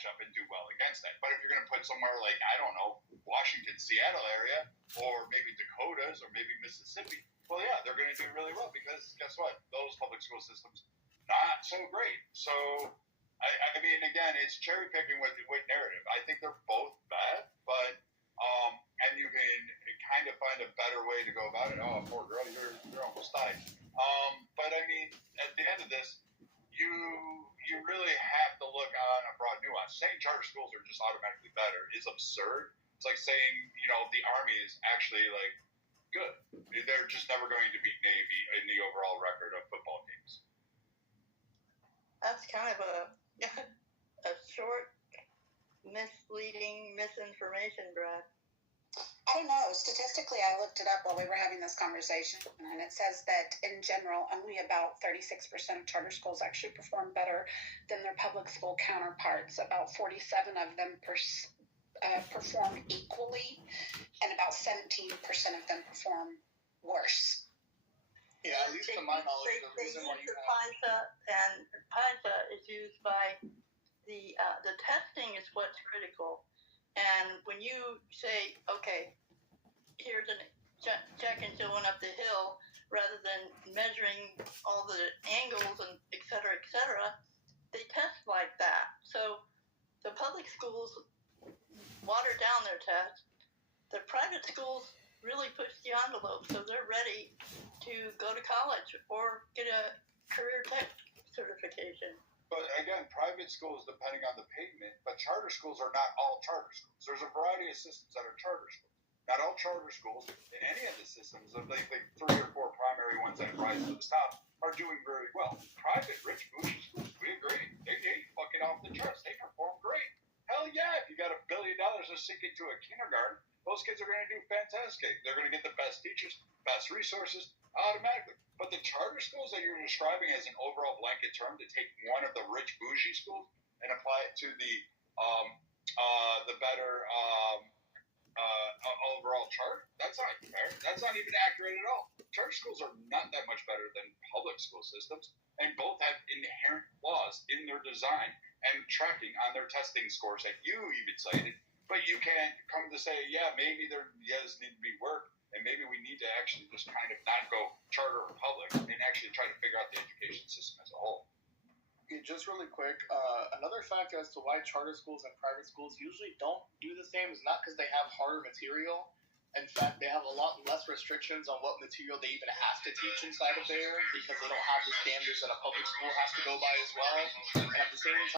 match up and do well against that. But if you're going to put somewhere like, I don't know, Washington, Seattle area, or maybe Dakotas, or maybe Mississippi, well, yeah, they're going to do really well because guess what? Those public school systems, not so great. So, I mean, again, it's cherry picking with narrative. I think they're both bad, but and you can kind of find a better way to go about it. Oh, poor girl, you're almost died. But I mean, at the end of this, you really have to look on a broad nuance. Saying charter schools are just automatically better is absurd. It's like saying, the Army is actually like good. They're just never going to beat Navy in the overall record of football games. That's kind of a short, misleading misinformation, Brad. I don't know. Statistically, I looked it up while we were having this conversation, and it says that in general, only about 36% of charter schools actually perform better than their public school counterparts. About 47 of them perform equally, and about 17% of them perform worse. Yeah, at least to my knowledge, the reason why you have PISA, and PISA is used by the testing is what's critical. And when you say, okay, here's a check and going up the hill, rather than measuring all the angles and et cetera, they test like that. So the public schools water down their tests. The private schools really push the envelope, so they're ready to go to college or get a career tech certification. But again, private schools, depending on the payment, but charter schools are not all charter schools. There's a variety of systems that are charter schools. Not all charter schools in any of the systems, the 3 or 4 primary ones that rise to the top, are doing very well. Private, rich, bougie schools, we agree. They fucking off the charts. They perform great. Hell yeah, if you got $1 billion to sink into a kindergarten, those kids are going to do fantastic. They're going to get the best teachers, best resources, automatically. But the charter schools that you're describing as an overall blanket term to take one of the rich bougie schools and apply it to the better overall chart, that's not fair. That's not even accurate at all. Charter schools are not that much better than public school systems, and both have inherent flaws in their design and tracking on their testing scores that you even cited. But you can't come to say, yeah, maybe there does need to be work, and maybe we need to actually just kind of not go charter or public and actually try to figure out the education system as a whole. Okay, just really quick, another factor as to why charter schools and private schools usually don't do the same is not because they have harder material. In fact, they have a lot less restrictions on what material they even have to teach inside of there because they don't have the standards that a public school has to go by as well. And at the same time,